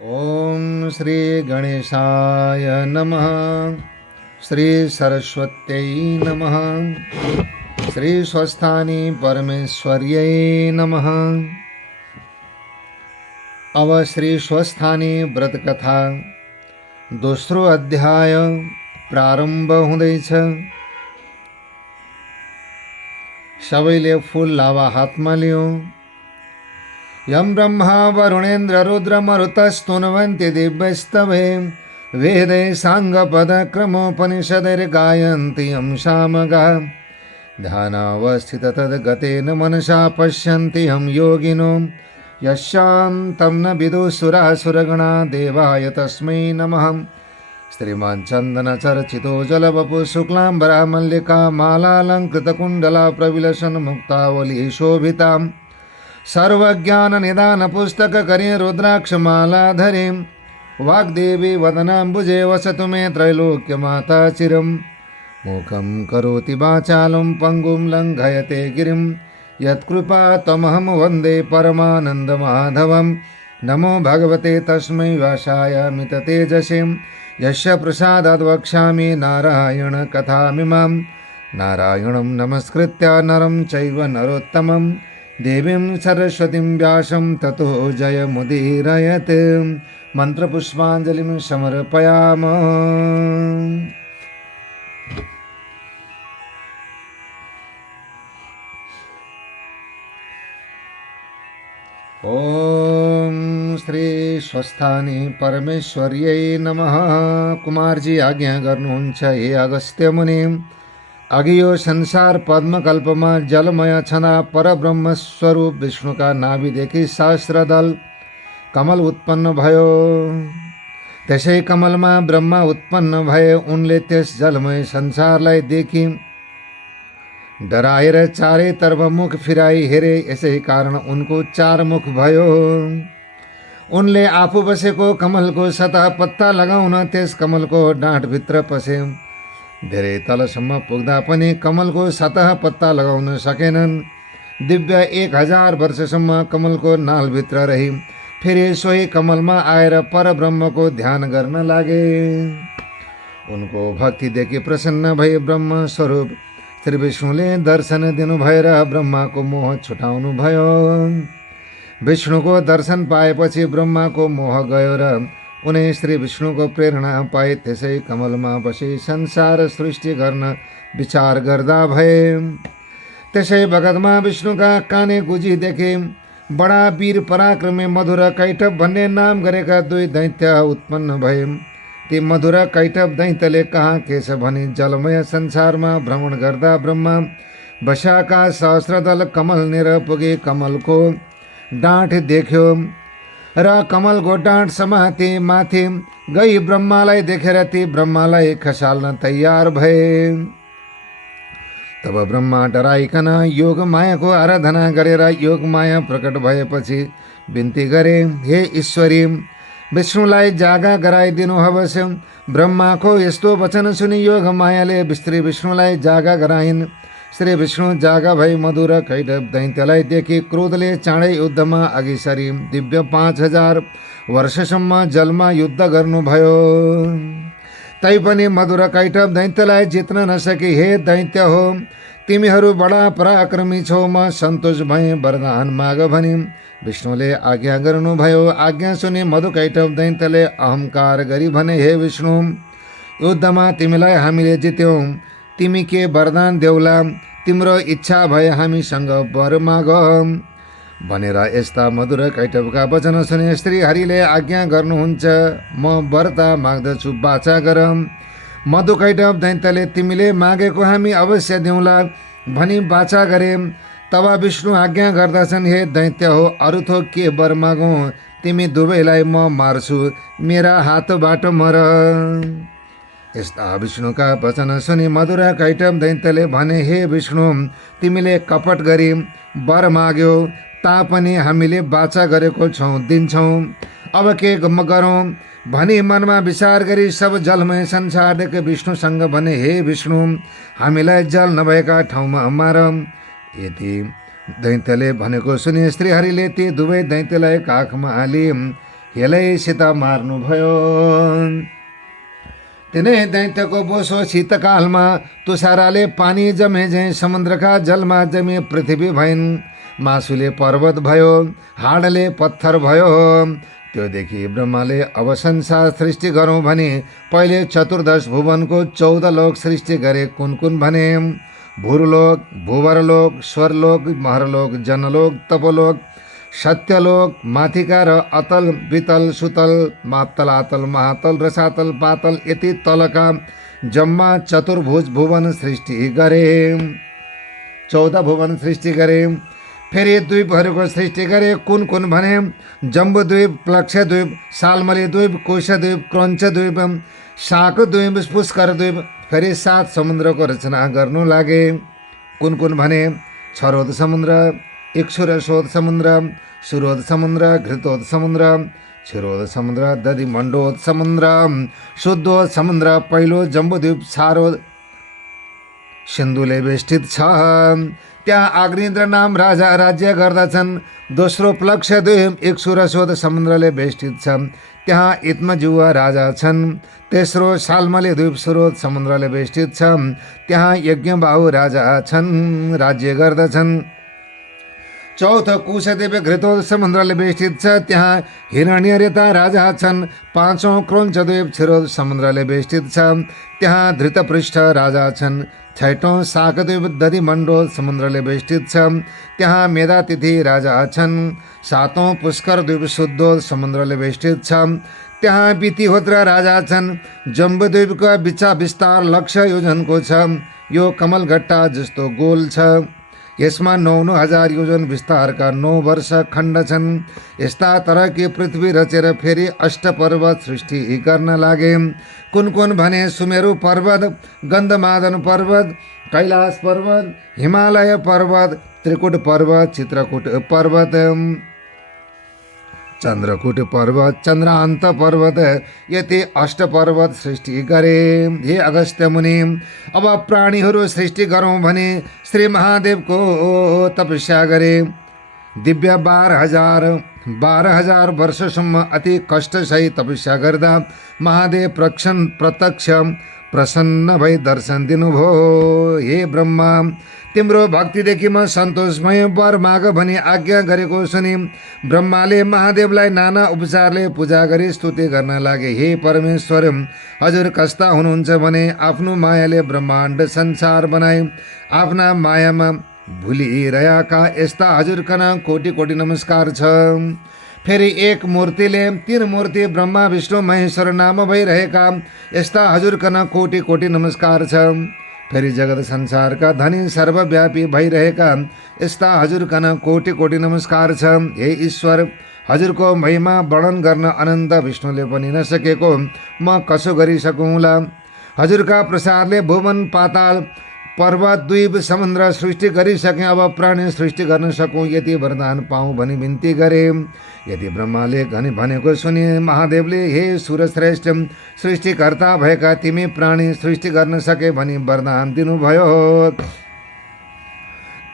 ओम श्री गणेशाय नमः। श्री सरस्वत्यै नमः। श्री स्वस्थानी परमेश्वर्यै नमः। अब श्री स्वस्थानी व्रत कथा दोस्रो अध्याय प्रारम्भ हुँदैछ। सबैले फूल लावा हातमा लियो। यं ब्रह्मा वरुणेन्द्र रुद्र मरुतस्तुन्वन्ति दिव्यस्तवे वेदै साङ्गपदक्रमोपनिषदैर्गायन्ति यं सामगा ध्यानावस्थित तद्गतेन मनसा पश्यन्ति यं योगिनो यस्यान्तं न विदुसुरासुरगणा देवाय तस्मै नमः। श्रीमान् चन्दनचर्चितो जलवपु शुक्लाम्बरा मल्लिका मालालङ्कृतकुण्डला प्रविलसन् मुक्तावली शोभिता सर्वज्ञान निदान पुस्तक करे रुद्राक्षमाला धरे वाग्देवी वदनाम्बुजे वसतु मे त्रैलोक्य माता चिरं मूकं करोति वाचालं पङ्गुं लङ्घयते गिरिं यत्कृपा तमहं वन्दे परमानन्दमाधवं। नमो भगवते तस्मै व्यासाय मिततेजसे यस्य प्रसादाद् वक्ष्यामि नारायण कथामिमां। नारायणं नमस्कृत्य नरं चैव नरोत्तमं देवीं सरस्वतीं व्यासं ततो जयमुदीरयत्। मंत्रपुष्पाञ्जलिं समर्पयामः। ओम श्री स्वस्थानी परमेश्वर्यै नमः। कुमारजी आज्ञा गर्नुहुन्छ हे अगस्त्य मुनि। अघि यो संसार पद्मकल्पमा जलमय छँदा परब्रह्म स्वरूप विष्णुका नाभिदेखि सहस्रदल कमल उत्पन्न भयो। त्यसै कमलमा ब्रह्मा उत्पन्न भए उनले त्यस जलमय संसारलाई देखि डराएर चारैतर्फ मुख फिराई हेरे। यसै कारण उनको चार मुख भयो। उनले आफू बसेको कमलको सतह पत्ता लगाउन त्यस कमलको डाँठभित्र पसे। धेरै तलसम्म पुग्दा पनि कमलको सतह पत्ता लगाउन सकेनन्। दिव्य 1000 वर्षसम्म कमलको नालभित्र रही फेरि सोही कमलमा आएर परब्रह्मको ध्यान गर्न लागे। उनको भक्ति देखि प्रसन्न भई ब्रह्म स्वरूप श्री विष्णुले दर्शन दिनुभयो र ब्रह्माको मोह छुटाउनु भयो। विष्णुको दर्शन पाएपछि ब्रह्माको मोह गयो र उनी श्री विष्णुको प्रेरणा पाए। त्यसै कमलमा बसी संसार सृष्टि गर्न विचार गर्दा भए। त्यसै बगतमा विष्णुका काने गुजी देखे बडा वीर पराक्रमी मधुर कैटभ भन्ने नाम गरेका 2 दैत्य उत्पन्न भए। ती मधुर कैटभ दैत्यले कहाँ के छ भनी जलमय संसारमा भ्रमण गर्दा ब्रह्मा बसाका सहस्रदल कमलनेर पुगे कमलको डाँठ देख्यो र कमलको डाँठ समाते माथि गई ब्रह्मालाई देखेर ती ब्रह्मालाई खसाल्न तयार भए। तब ब्रह्मा डराइकन योग मायाको आराधना गरेर योग माया प्रकट भएपछि बिन्ती गरे, हे ईश्वरी विष्णुलाई जागा गराइदिनु होस्। ब्रह्माको यस्तो वचन सुनि योग मायाले श्री विष्णुलाई जागा गराइन्। श्री विष्णु जागा भई मधुर कैटभ दैत्यलाई देखि क्रोधले चाँडै युद्धमा अघि सरी दिव्य 5000 वर्षसम्म जलमा युद्ध गर्नुभयो। तैपनि मधुर कैटभ दैत्यलाई जित्न नसके। हे दैत्य हो, तिमीहरू बडा पराक्रमी छौ, म सन्तोष भएँ, वरदान माग भनी विष्णुले आज्ञा गर्नुभयो। आज्ञा सुनि मधु कैटभ दैत्यले अहंकार गरी भने, हे विष्णु, युद्धमा तिमीलाई हामीले जित्यौँ, तिमी के वरदान देउला? तिम्रो इच्छा भए हामीसँग वर माग भनेर यस्ता मधुर कैटभका वचन सुने श्री हरिले आज्ञा गर्नुहुन्छ, म वरता माग्दछु, बाचा गर। मधु कैटभ दैत्यले तिमीले मागेको हामी अवश्य देउला भनी बाचा गरे। तब विष्णु आज्ञा गर्दछन्, हे दैत्य हो, अरू थोक के वर मागौँ? तिमी दुवैलाई म मार्छु, मेरा हातबाट मर। यस्ता विष्णुका वचन सुनि मधुर कैटभ दैत्यले भने, हे विष्णु, तिमीले कपट गरी वर माग्यौ तापनि हामीले बाचा गरेको छौँ, दिन्छौँ। अब के गरौँ भनी मनमा विचार गरी सब जलमय संसारदेखि विष्णुसँग भने, हे विष्णु, हामीलाई जल नभएका ठाउँमा मार। यति दैत्यले भनेको सुनि श्रीहरिले ती दुवै दैत्यलाई काखमा हाली हेलैसित मार्नुभयो। तिनै दैत्यको बोसो शीतकालमा तुषाराले पानी जमे झैँ समुद्रका जलमा जमे पृथ्वी भइन्। मासुले पर्वत भयो, हाडले पत्थर भयो। त्योदेखि ब्रह्माले अब संसार सृष्टि गरौँ भने पहिले चतुर्दश भुवनको 14 लोक सृष्टि गरे। कुन कुन भने भूरलोक, भूवरलोक, स्वरलोक, महरलोक, जनलोक, तपलोक, सत्यलोक, माथिका र अतल, वितल, सुतल, तलातल, महातल, रसातल, पातल यति तलका जम्मा चतुर्भुज भुवन सृष्टि गरे। 14 भुवन सृष्टि गरे। फेरि द्वीपहरूको सृष्टि गरे। कुन कुन भने जम्बुद्वीप, प्लक्षद्वीप, सालमली द्वीप, कोशद्वीप, क्रञ्चद्वीप, शाकद्वीप, पुष्करद्वीप। फेरि 7 समुद्रको रचना गर्नु लागे। कुन कुन भने छरोद समुद्र, इक्षुरसोद समुद्र, सुरोद समुद्र, घृतोद समुद्र, क्षीरोद समुद्र, दधिमण्डोद समुद्र, शुद्धोद समुद्र। पहिलो जम्बुद्वीप छारोद सिन्धुले बेष्टित छ। त्यहाँ अग्निन्द्र नाम राजा राज्य गर्दछन्। दोस्रो प्लक्षद्वीप इक्षुरसोद समुद्रले बेष्टित छ। त्यहाँ इत्मजुवा राजा छन्। तेस्रो सालमली द्वीप सुरोद समुद्रले बेष्टित छ। त्यहाँ यज्ञबाहु राजा छन्, राज्य गर्दछन्। चौथो कुशद्वीप घृतोद समुद्रले बेष्टित छ। त्यहाँ हिरण्यरेता राजा छन्। पाँचौं क्रौञ्चद्वीप क्षीरोद समुद्रले बेष्टित छ। त्यहाँ धृतपृष्ठ राजा छन्। छैटौं शाकद्वीप दधिमण्डोद समुद्रले बेष्टित छ। त्यहाँ मेधातिथि राजा छन्। सातौं पुष्करद्वीप शुद्धोद समुद्रले बेष्टित छ। त्यहाँ वितिहोत्र राजा छन्। जम्बुद्वीपको विस्तार 1,00,000 योजनको छ। यो कमलघट्टा जस्तो गोल छ। यसमा 9,000 योजन विस्तारका 9 वर्ष खण्ड छन्। यस्ता तरकी पृथ्वी रचेर फेरि अष्टपर्वत सृष्टि गर्न लागे। कुन कुन भने सुमेरु पर्वत, गन्धमादन पर्वत, कैलाश पर्वत, हिमालय पर्वत, त्रिकुट पर्वत, चित्रकूट पर्वत, चन्द्रकूट पर्वत, चन्द्रान्त पर्वत यति अष्टपर्वत सृष्टि गरे। हे अगस्त्य मुनि, अब प्राणीहरू सृष्टि गरौँ भने श्री महादेवको तपस्या गरे। दिव्य 12,000 वर्षसम्म अति कष्टसहित तपस्या गर्दा महादेव प्रत्यक्ष प्रसन्न भई दर्शन दिनुभयो। हे ब्रह्मा, तिम्रो भक्तिदेखि म सन्तोषमय वर माग भनी आज्ञा गरेको सुनि ब्रह्माले महादेवलाई नाना उपचारले पूजा गरी स्तुति गर्न लागे। हे परमेश्वर, हजुर कस्ता हुनुहुन्छ भने आफ्नो मायाले ब्रह्माण्ड संसार बनाए। आफ्ना मायामा भुलिरहेका यस्ता हजुरकन कोटि कोटि नमस्कार छ। फेरि एक मूर्तिले 3 मूर्ति ब्रह्मा विष्णु महेश्वर नाम भइरहेका यस्ता हजुरकन कोटि कोटि नमस्कार छ। फेरि जगत संसारका धनी सर्वव्यापी भइरहेका यस्ता हजुरकन कोटि कोटि नमस्कार छ। हे ईश्वर, हजुरको महिमा वर्णन गर्न अनन्त विष्णुले पनि नसकेको म कसो गरी सकौँला। हजुरका प्रसादले भुवन पाताल पर्वत द्वीप समुद्र सृष्टि गरिसकेँ। अब प्राणी सृष्टि गर्न सकौँ यति वरदान पाऊँ भनी बिन्ती गरे। यदि ब्रह्माले भनेको सुने महादेवले, हे सुरश्रेष्ठ, सृष्टिकर्ता भएका तिमी प्राणी सृष्टि गर्न सके भनी वरदान दिनुभयो।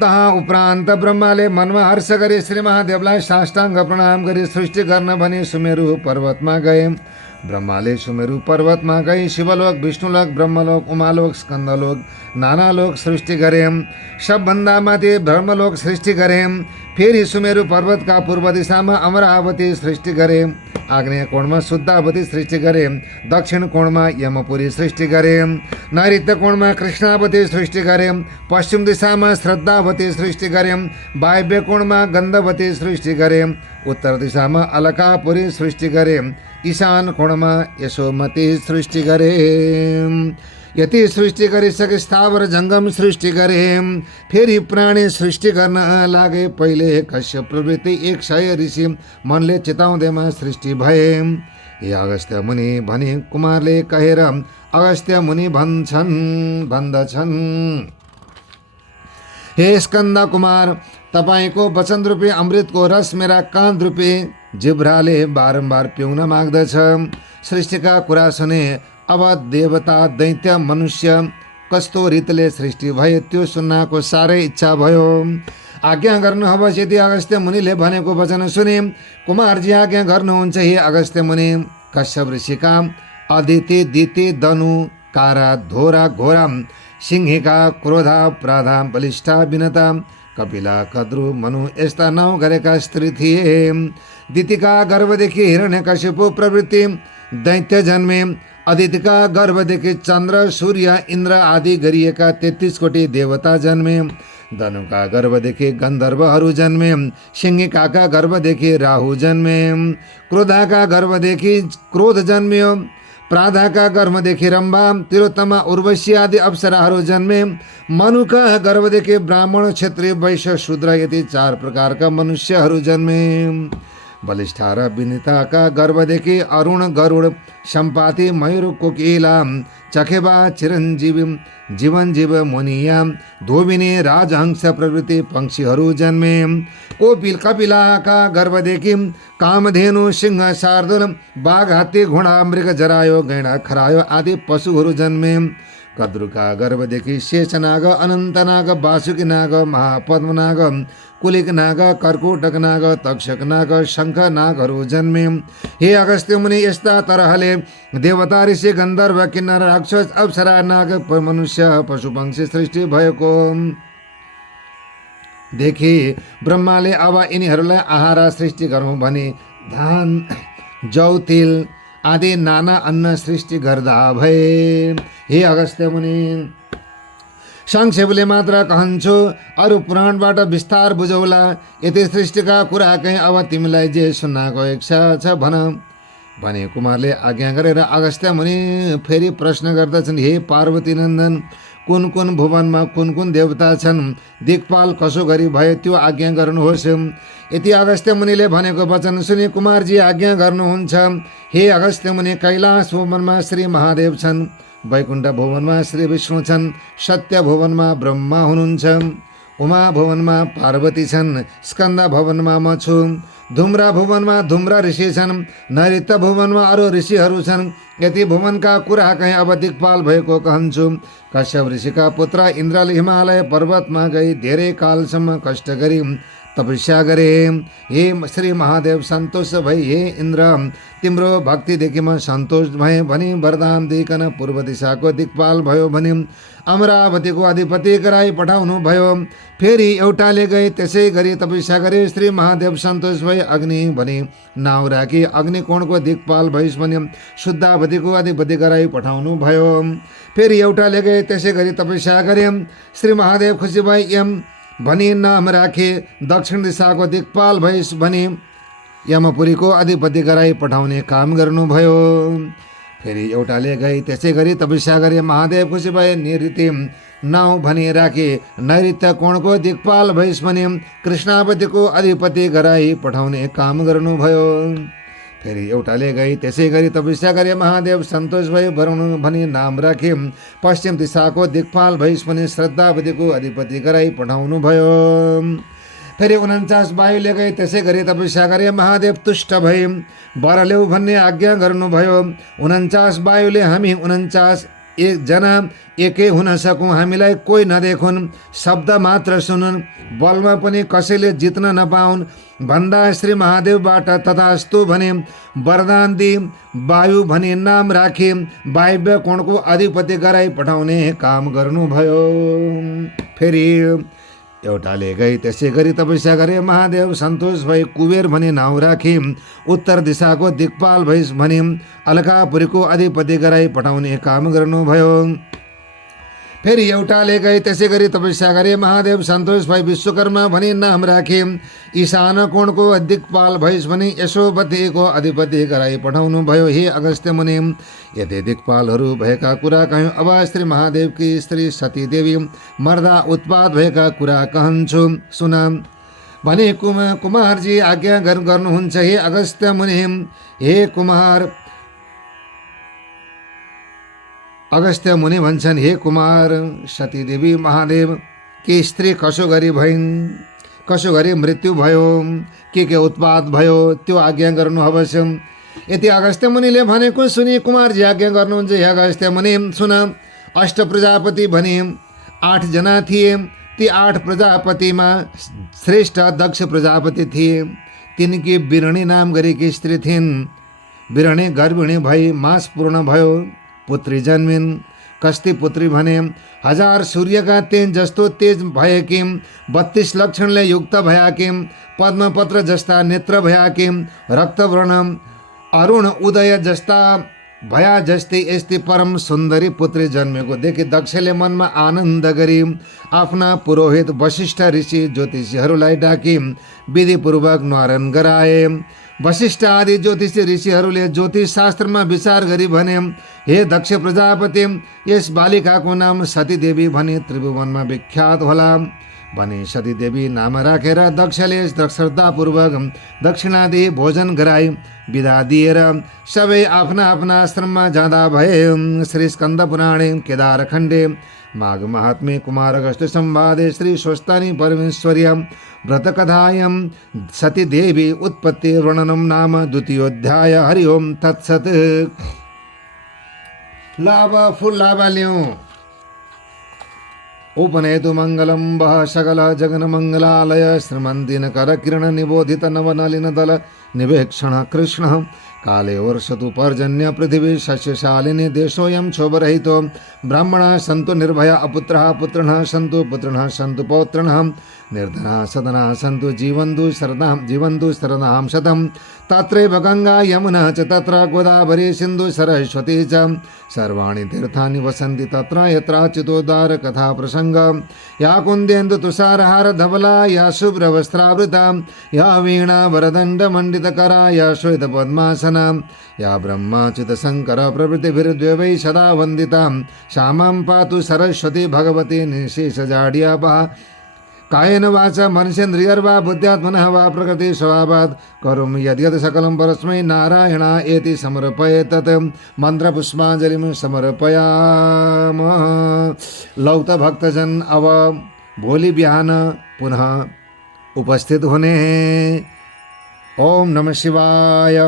तहाँ उपरान्त ब्रह्माले मनमा हर्ष गरी श्री महादेवलाई साष्टाङ्ग प्रणाम गरी सृष्टि गर्न भनी सुमेरु पर्वतमा गए। ब्रह्माले सुमेरु पर्वतमा गई शिवलोक, विष्णुलोक, ब्रह्मलोक, उमालोक, स्कन्दलोक, नानालोक सृष्टि गरे। सबभन्दा माथि ब्रह्मलोक सृष्टि गरे। फेरि सुमेरु पर्वतका पूर्व दिशामा अमरावती सृष्टि गरे। आग्नेय कोणमा शुद्धावती सृष्टि गरे। दक्षिण कोणमा यमपुरी सृष्टि गरे। नैऋत्य कोणमा कृष्णावती सृष्टि गरे। पश्चिम दिशामा श्रद्धावती सृष्टि गरे। वायव्य कोणमा गन्धवती सृष्टि गरे। उत्तर दिशामा अलकापुरी सृष्टि गरे। ईशान कोणमा यशोमती सृष्टि गरे। यति सृष्टि गरिसके स्थावर जङ्गम सृष्टि गरे। फेरि प्राणी सृष्टि गर्न लागे। पहिले कश्यप प्रवृत्ति 100 ऋषि मनले चिताउँदैमा सृष्टि भए। हे अगस्त्य मुनि भनी कुमारले कहेर अगस्त्य मुनि भन्दछन्, हे स्कन्द कुमार, तपाईको वचन रूपी अमृतको रस मेरा कान रूपी जिब्राले बारम्बार पिउन माग्दछ। सृष्टिका कुरा सुने अब देवता दैत्य मनुष्य कस्तो रीतले सृष्टि भए त्यो सुन्नको साह्रै इच्छा भयो। आज्ञा गर्नुहोस् यदि अगस्त्य मुनिले भनेको वचन सुने। कुमारजी आज्ञा गर्नुहुन्छ हे अगस्त्य मुनि। कश्यप ऋषिका अदिति दिति दनु कारा धोरा घोरा सिंहिका क्रोधा प्राधा बलिष्ठा विनता कपिला कद्रु मनु यस्ता 9 गरेका स्त्री थिए। दितिका गर्भदेखि हिरण्यकशिपु प्रवृत्ति दैत्य जन्मे। अदितिका गर्भदेखि चन्द्र सूर्य इन्द्र आदि गरिएका 33 कोटी देवता जन्मे। धनुका गर्भदेखि गन्धर्वहरू जन्मे। सिंहिकाका गर्भदेखि राहु जन्मे। क्रोधाका गर्भदेखि क्रोध जन्मियो। प्राधाका गर्भदेखि रम्भा तिलोत्तमा उर्वशी आदि अप्सराहरू जन्मे। मनुका गर्भदेखि ब्राह्मण क्षत्रिय वैश्य शूद्र यति 4 प्रकारका मनुष्यहरू जन्मे। बलिष्ठा र विनिताका गर्भदेखि अरुण गरुड सम्पाति मयूर कोकिला चखेबा चिरञ्जीवी जीवनजीव मुनिया धोबिनी राजहंस प्रवृत्ति पंक्षीहरू जन्मे। कपिलाका गर्भदेखि कामधेनु सिंह शार्दूल बाघ हात्ती घोडा मृग जरायो गैंडा खरायो आदि पशुहरू जन्मे। कद्रुका गर्भदेखि शेषनाग अनन्तनाग वासुकी नाग महापद्मनाग कुलिक नाग कर्कुटक नाग तक्षक नाग शङ्ख नागहरू जन्मे। हे अगस्त्य मुनि यस्ता तरहले देवता ऋषि गन्धर्व किन्नर राक्षस अप्सरा नाग मनुष्य पशु पंक्षी सृष्टि भएको देखि ब्रह्माले अब यिनीहरूलाई आहार सृष्टि गरौँ भने धान जौ तिल आदि नाना अन्न सृष्टि गर्दा भए। हे अगस्त्य मुनि संक्षेपले मात्र कहन्छु, अरू पुराणबाट विस्तार बुझौला। यति सृष्टिका कुरा कहीँ अब तिमीलाई जे सुन्नको इच्छा छ भने कुमारले आज्ञा गरेर अगस्त्य मुनि फेरि प्रश्न गर्दछन्, हे पार्वती नन्दन, कुन कुन भुवनमा कुन कुन देवता छन्, दिक्पाल कसो गरी भयो त्यो आज्ञा गर्नुहोस्। यति अगस्त्य मुनिले भनेको वचन सुनि कुमारजी आज्ञा गर्नुहुन्छ। हे अगस्त्य मुनि, कैलाश भुवनमा श्री महादेव छन्, वैकुण्ठ भुवनमा श्री विष्णु छन्, सत्य भुवनमा ब्रह्मा हुनुहुन्छ, उमा भुवनमा पार्वती छन्, स्कन्द भुवनमा म छु, धुम्रा भुवनमा धुम्रा ऋषि छन्, नैऋत्य भुवनमा अरू ऋषिहरू छन्। यति भुवनका कुरा कहीँ अब दिक्पाल भएको कहन्छु। कश्यप ऋषिका पुत्र इन्द्रले हिमालय पर्वतमा गई धेरै कालसम्म कष्ट गरी तपस्या गरे। हे श्री महादेव सन्तोष भई, हे इन्द्र तिम्रो भक्तिदेखि म सन्तोष भएँ भनी वरदान दिइकन पूर्व दिशाको दिक्पाल भयो भने अमरावतीको अधिपति गराई पठाउनु भयो। फेरि एउटाले गए त्यसै गरी तपस्या गरे। श्री महादेव सन्तोष भई अग्नि भनी नाउँ राखी अग्निकोणको दिक्पाल भइस् भने शुद्धावतीको अधिपति गराई पठाउनु भयो। फेरि एउटाले गए त्यसै गरी तपस्या गरे। श्री महादेव खुसी भई यम भनी नाम राखे दक्षिण दिशाको दिक्पाल भइस् भने यमपुरीको अधिपति गराई पठाउने काम गर्नुभयो। फेरि एउटाले गई त्यसै गरी तपस्या गरे। महादेव खुसी भए नैऋत्य नाउँ भनी राखे नैऋत्य कोणको दिक्पाल भइस् भने कृष्णावतीको अधिपति गराई पठाउने काम गर्नुभयो। फेरि एउटाले गई त्यसै गरी तपस्या गरे। महादेव सन्तोष भए वरुण भनी नाम राखे पश्चिम दिशाको दिक्पाल भइस् भने श्रद्धावतीको अधिपति गराई पठाउनु भयो। फेरि 49 वायुले गए त्यसै गरी तपस्या गरे। महादेव तुष्ट भए वर ल्याऊ भन्ने आज्ञा गर्नुभयो। 49 वायुले हामी 49 एकजना एकै हुन सकौँ, हामीलाई कोही नदेखुन्, शब्द मात्र सुनुन्, बलमा पनि कसैले जित्न नपाउन् भन्दा श्री महादेवबाट तथास्तु भने वरदान दिई वायु भनी नाम राखे वायव्य कोणको अधिपति गराई पठाउने काम गर्नुभयो। फेरि एउटाले गई त्यसै गरी तपस्या गरे। महादेव सन्तोष भई कुबेर भनी नाउँ राखे उत्तर दिशाको दिक्पाल भइस् भने अलकापुरीको अधिपति गराई पठाउने काम गर्नुभयो। फेरि एउटाले गए त्यसै गरी तपस्या गरे। महादेव सन्तोष भई विश्वकर्मा भनी नाम राखे ईशान कोणको दिक्पाल भइस् भने यशोपतिको अधिपति गराई पठाउनु भयो। हे अगस्त्य मुनि, यदि दिक्पालहरू भएका कुरा कह्यौँ अब श्री महादेवकी स्त्री सती देवी मर्दा उत्पात भएका कुरा कहन्छु सुन भने कुमारजी आज्ञा गर्नुहुन्छ। हे अगस्त्य मुनि, हे कुमार अगस्त्य मुनि भन्छन्, हे कुमार सती देवी महादेव के स्त्री कसो गरी भइन्, कसो गरी मृत्यु भयो, के उत्पात भयो त्यो आज्ञा गर्नु अवश्य। यति अगस्त्य मुनिले भनेको सुनि कुमारजी आज्ञा गर्नुहुन्छ। हे अगस्त्य मुनि सुन, अष्ट प्रजापति भनी 8 जना थिए, ती 8 प्रजापतिमा श्रेष्ठ दक्ष प्रजापति थिए। तिनकी बिरणी नाम गरेकी स्त्री थिइन्। बिरणी गर्भिणी भई मास पूर्ण भयो, पुत्री जन्मिन्। कस्ती पुत्री भने 1000 सूर्यका तेज जस्तो तेज भएकी, 32 लक्षणले युक्त भयाकी, पद्मपत्र जस्ता नेत्र भयाकी, रक्तवर्ण अरुण उदय जस्ता भया जस्तै यस्तै परम सुन्दरी पुत्री जन्मेको देखि दक्षले मनमा आनन्द गरी आफ्ना पुरोहित वशिष्ठ ऋषि ज्योतिषीहरूलाई डाकी विधिपूर्वक न्वारण गराए। वशिष्ठ आदि ज्योतिषी ऋषिहरूले ज्योतिष शास्त्रमा विचार गरी भने, हे दक्ष प्रजापति, यस बालिकाको नाम सतीदेवी भनी त्रिभुवनमा विख्यात होला भने सतीदेवी नाम राखेर दक्षले श्रद्धापूर्वक दक्षिणादि भोजन गराई विदा दिएर सबै आफ्ना आफ्ना आश्रममा जाँदा भए। श्री स्कन्द पुराणे केदार खण्डे माघ महात्म्ये कुमार अगस्त्य संवादे श्री स्वस्तानी परमेश्वर्य व्रतकथायां सतीदेवी उत्पत्ति वर्णनम नाम द्वितीयोऽध्याय। हरि ओम तत्सत्। लाभ फुल लाभ ल्यौं। उपनेतु मंगलम वह सकल जगन मंगलालय श्रीमंतीन कर किरण निबोधित नवनलिन दल निवेक्षण कृष्ण काले वर्षतु पर्जन्य पृथिवी शस्यशालिनी देशोऽयं क्षोभरहितो ब्राह्मणाः सन्तु निर्भया अपुत्राः पुत्रिणः सन्तु पुत्रिणः सन्तु पौत्रिणः निर्धनाः सदनाः सन्तु जीवन्तु शरदां शतं तत्रैव गंगा यमुना च तत्र गोदावरी सिन्धु सरस्वती च सर्वाणि तीर्थानि वसन्ति तत्र यत्राच्युतोद्धार कथा प्रसंग या कुन्देन्दु तुषारहार धवला या शुभ्रवस्त्रावृता या वीणा वरदण्ड मंडितकरा या श्वेत पद्मासना या ब्रह्माच्युत शंकर प्रभृतिभिर्द्वै सदा वन्दिता श्यामां पातु सरस्वती भगवती निशेषजाड्यापहा कायेन वाचा मनसेन्द्रियर्वा बुद्ध्यात्मनः वा प्रकृति स्वभावात् करोमि यद्यत् सकलं परस्मै नारायणायेति समर्पये तत् मन्त्रपुष्पाञ्जलिं समर्पयामः। लौत भक्तजन अब भोलि बिहान पुनः उपस्थित होने हैं। ओम नमः शिवाय।